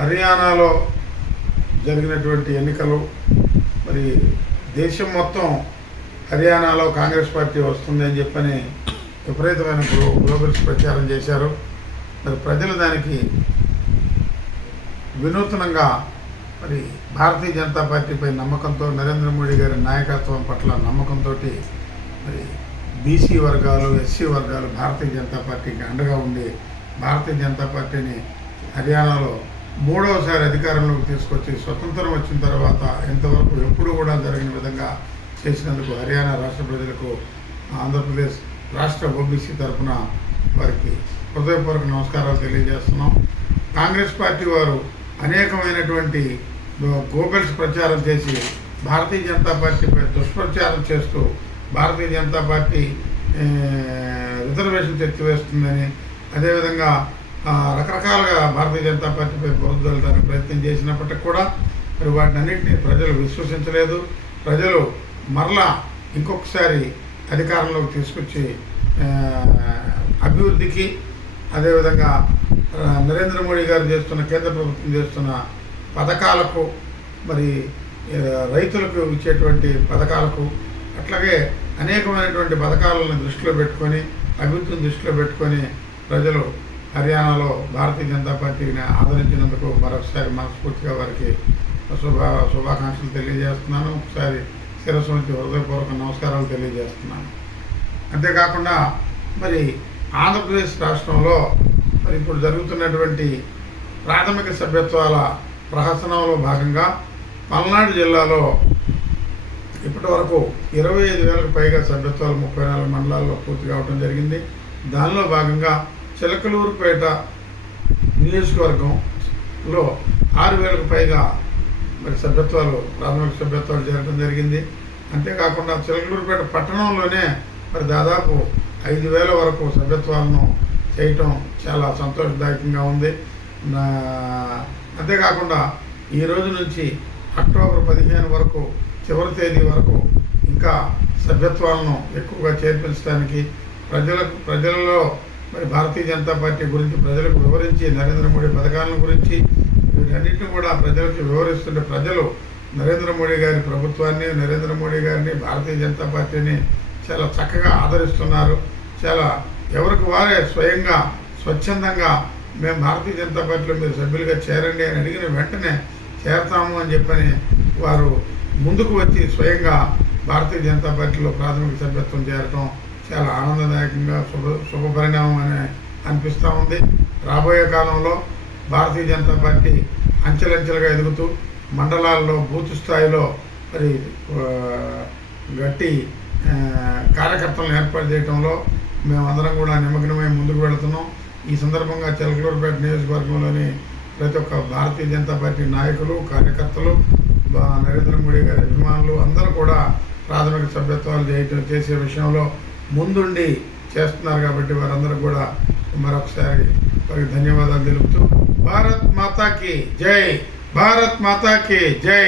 హర్యానాలో జరిగినటువంటి ఎన్నికలు మరి దేశం మొత్తం హర్యానాలో కాంగ్రెస్ పార్టీ వస్తుంది అని చెప్పని విపరీతమైన గ్లోబల్స్ ప్రచారం చేశారు. మరి ప్రజలు దానికి వినూత్నంగా మరి భారతీయ జనతా పార్టీపై నమ్మకంతో నరేంద్ర మోడీ గారి నాయకత్వం పట్ల నమ్మకంతో మరి బీసీ వర్గాలు ఎస్సీ వర్గాలు భారతీయ జనతా పార్టీకి అండగా ఉండి భారతీయ జనతా పార్టీని హర్యానాలో మూడవసారి అధికారంలోకి తీసుకొచ్చి స్వతంత్రం వచ్చిన తర్వాత ఇంతవరకు ఎప్పుడూ కూడా జరిగిన విధంగా చేసినందుకు హర్యానా రాష్ట్ర ప్రజలకు ఆంధ్రప్రదేశ్ రాష్ట్ర ఓబీసీ తరఫున వారికి హృదయపూర్వక నమస్కారాలు తెలియజేస్తున్నాం. కాంగ్రెస్ పార్టీ వారు అనేకమైనటువంటి గోబెల్స్ ప్రచారం చేసి భారతీయ జనతా పార్టీపై దుష్ప్రచారం చేస్తూ భారతీయ జనతా పార్టీ రిజర్వేషన్ తెచ్చివేస్తుందని అదేవిధంగా రకరకాలుగా భారతీయ జనతా పార్టీపై బురద జల్లడానికి ప్రయత్నం చేసినప్పటికి కూడా మరి వాటిని అన్నింటినీ ప్రజలు విశ్వసించలేదు. ప్రజలు మరలా ఇంకొకసారి అధికారంలోకి తీసుకొచ్చి అభివృద్ధికి అదేవిధంగా నరేంద్ర మోడీ గారు చేస్తున్న కేంద్ర ప్రభుత్వం చేస్తున్న పథకాలకు మరి రైతులకు ఇచ్చేటువంటి పథకాలకు అట్లాగే అనేకమైనటువంటి పథకాలను దృష్టిలో పెట్టుకొని అభివృద్ధిని దృష్టిలో పెట్టుకొని ప్రజలు హర్యానాలో భారతీయ జనతా పార్టీని ఆదరించినందుకు మరొకసారి మనస్ఫూర్తిగా వారికి శుభ శుభాకాంక్షలు తెలియజేస్తున్నాను. ఒకసారి శిరస్సు నుంచి హృదయపూర్వక నమస్కారాలు తెలియజేస్తున్నాను. అంతేకాకుండా మరి ఆంధ్రప్రదేశ్ రాష్ట్రంలో మరి ఇప్పుడు జరుగుతున్నటువంటి ప్రాథమిక సభ్యత్వాల ప్రహసనంలో భాగంగా పల్నాడు జిల్లాలో ఇప్పటి వరకు ఇరవై ఐదు వేలకు పైగా సభ్యత్వాలు ముప్పై నాలుగు మండలాల్లో పూర్తి కావడం జరిగింది. దానిలో భాగంగా చిలకలూరుపేట నియోజకవర్గంలో ఆరు వేలకు పైగా మరి సభ్యత్వాలు ప్రాథమిక సభ్యత్వాలు చేరడం జరిగింది. అంతేకాకుండా చిలకలూరుపేట పట్టణంలోనే మరి దాదాపు ఐదు వేల వరకు సభ్యత్వాలను చేయటం చాలా సంతోషదాయకంగా ఉంది. నా- అంతేకాకుండా ఈ రోజు నుంచి అక్టోబర్ పదిహేను వరకు చివరి తేదీ వరకు ఇంకా సభ్యత్వాలను ఎక్కువగా చేర్పించడానికి ప్రజలకు ప్రజలలో మరి భారతీయ జనతా పార్టీ గురించి ప్రజలకు వివరించి నరేంద్ర మోడీ పథకాలను గురించి వీటన్నిటిని కూడా ప్రజలకు వివరిస్తుంటే ప్రజలు నరేంద్ర మోడీ గారి ప్రభుత్వాన్ని నరేంద్ర మోడీ గారిని భారతీయ జనతా పార్టీని చాలా చక్కగా ఆదరిస్తున్నారు. చాలా ఎవరికి వారే స్వయంగా స్వచ్ఛందంగా మేము భారతీయ జనతా పార్టీలో మీరు సభ్యులుగా చేరండి అని అడిగిన వెంటనే చేరతాము అని చెప్పని వారు ముందుకు వచ్చి స్వయంగా భారతీయ జనతా పార్టీలో ప్రాథమిక సభ్యత్వం చేరటం చాలా ఆనందదాయకంగా శుభ శుభ పరిణామం అని అనిపిస్తూ ఉంది. రాబోయే కాలంలో భారతీయ జనతా పార్టీ అంచెలంచెలుగా ఎదుగుతూ మండలాల్లో బూత్ స్థాయిలో మరి గట్టి కార్యకర్తలను ఏర్పాటు చేయడంలో మేమందరం కూడా నిమగ్నమై ముందుకు వెళుతున్నాం. ఈ సందర్భంగా చిలకలూరుపేట నియోజకవర్గంలోని ప్రతి ఒక్క భారతీయ జనతా పార్టీ నాయకులు కార్యకర్తలు నరేంద్ర మోడీ గారి అభిమానులు అందరూ కూడా ప్రాథమిక సభ్యత్వాలు చేయటం చేసే విషయంలో ముందుండి చేస్తున్నారు కాబట్టి వారందరూ కూడా మరొకసారి వారికి ధన్యవాదాలు తెలుపుతూ భారత్ మాతాకి జై భారత్ మాతాకి జై.